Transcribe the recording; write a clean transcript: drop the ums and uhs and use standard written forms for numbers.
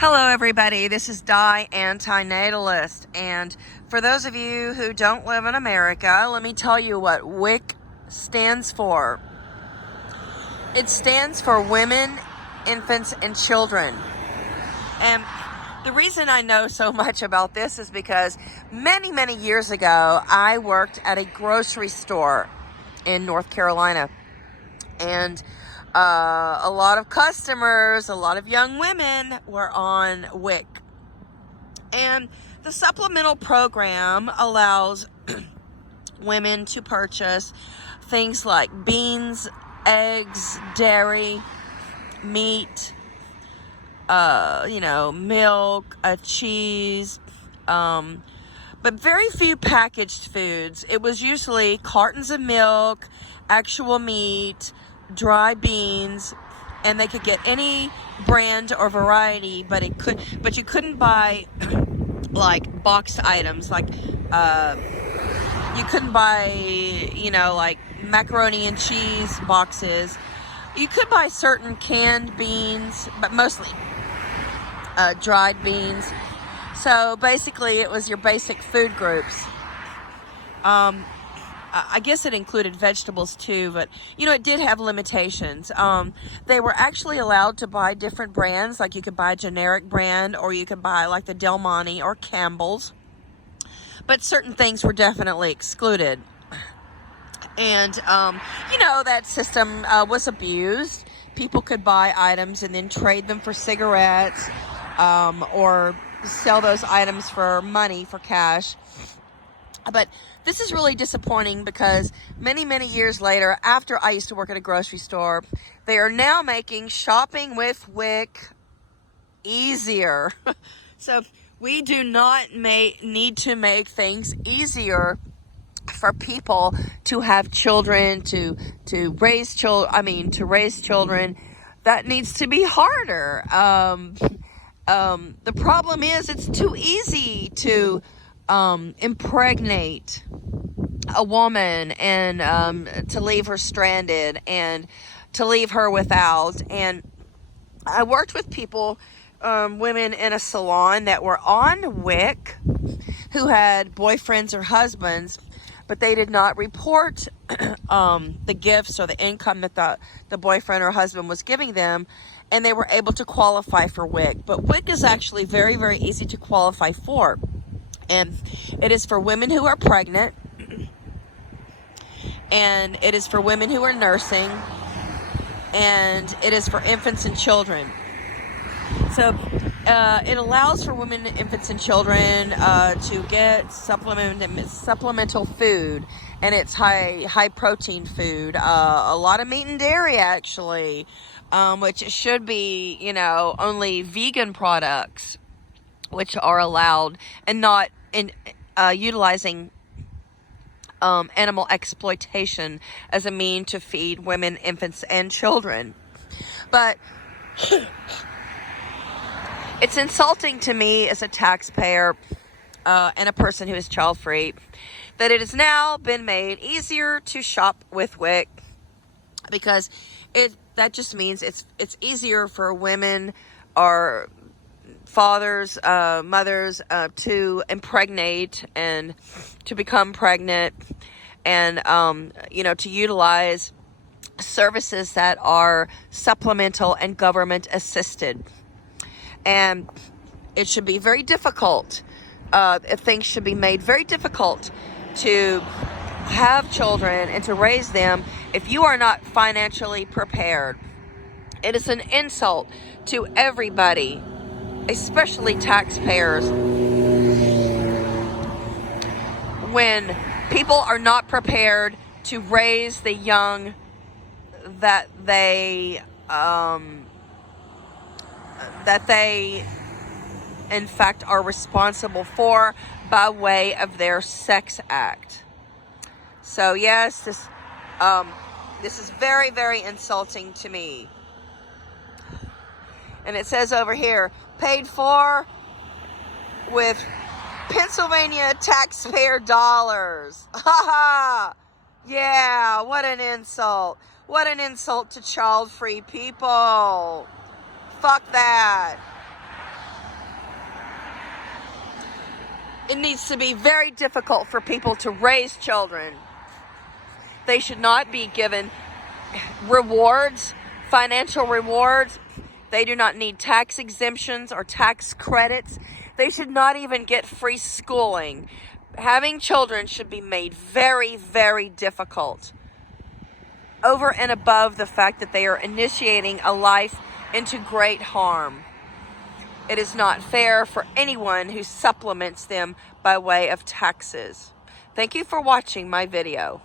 Hello everybody, this is Di Antinatalist, and for those of you who don't live in America, let me tell you what WIC stands for. It stands for Women, Infants, and Children. And the reason I know so much about this is because many years ago, I worked at a grocery store in North Carolina, and a lot of customers, a lot of young women were on WIC. And the supplemental program allows women to purchase things like beans, eggs, dairy, meat, milk, cheese, but very few packaged foods. It was usually cartons of milk, actual meat, dry beans, and they could get any brand or variety, but you couldn't buy like boxed items, like you couldn't buy like macaroni and cheese boxes. You could buy certain canned beans, but mostly dried beans. So basically it was your basic food groups. I guess it included vegetables too, but it did have limitations. They were actually allowed to buy different brands, like you could buy a generic brand, or you could buy like the Del Monte or Campbell's, but certain things were definitely excluded. And that system was abused. People could buy items and then trade them for cigarettes, or sell those items for money, for cash. But this is really disappointing because many years later, after I used to work at a grocery store, they are now making shopping with WIC easier. So we do not need to make things easier for people to have children, to raise children. That needs to be harder. The problem is it's too easy to impregnate a woman and to leave her stranded and to leave her without. And I worked with people, women in a salon that were on WIC who had boyfriends or husbands, but they did not report the gifts or the income that the boyfriend or husband was giving them, and they were able to qualify for WIC. But WIC is actually very easy to qualify for. And it is for women who are pregnant, and it is for women who are nursing, and it is for infants and children. So it allows for women, infants, and children to get supplemental food, and it's high protein food. A lot of meat and dairy, actually, which should be only vegan products, which are allowed, and not in utilizing animal exploitation as a mean to feed women, infants, and children. But it's insulting to me as a taxpayer and a person who is child-free that it has now been made easier to shop with WIC, because that just means it's easier for women or fathers, mothers, to impregnate and to become pregnant, and to utilize services that are supplemental and government assisted. And it should be very difficult. Things should be made very difficult to have children and to raise them if you are not financially prepared. It is an insult to everybody, especially taxpayers, when people are not prepared to raise the young that they in fact are responsible for by way of their sex act. So yes, this is very insulting to me. And it says over here, paid for with Pennsylvania taxpayer dollars. Ha ha! Yeah, what an insult. What an insult to child-free people. Fuck that. It needs to be very difficult for people to raise children. They should not be given rewards, financial rewards. They do not need tax exemptions or tax credits. They should not even get free schooling. Having children should be made very, very difficult, over and above the fact that they are initiating a life into great harm. It is not fair for anyone who supplements them by way of taxes. Thank you for watching my video.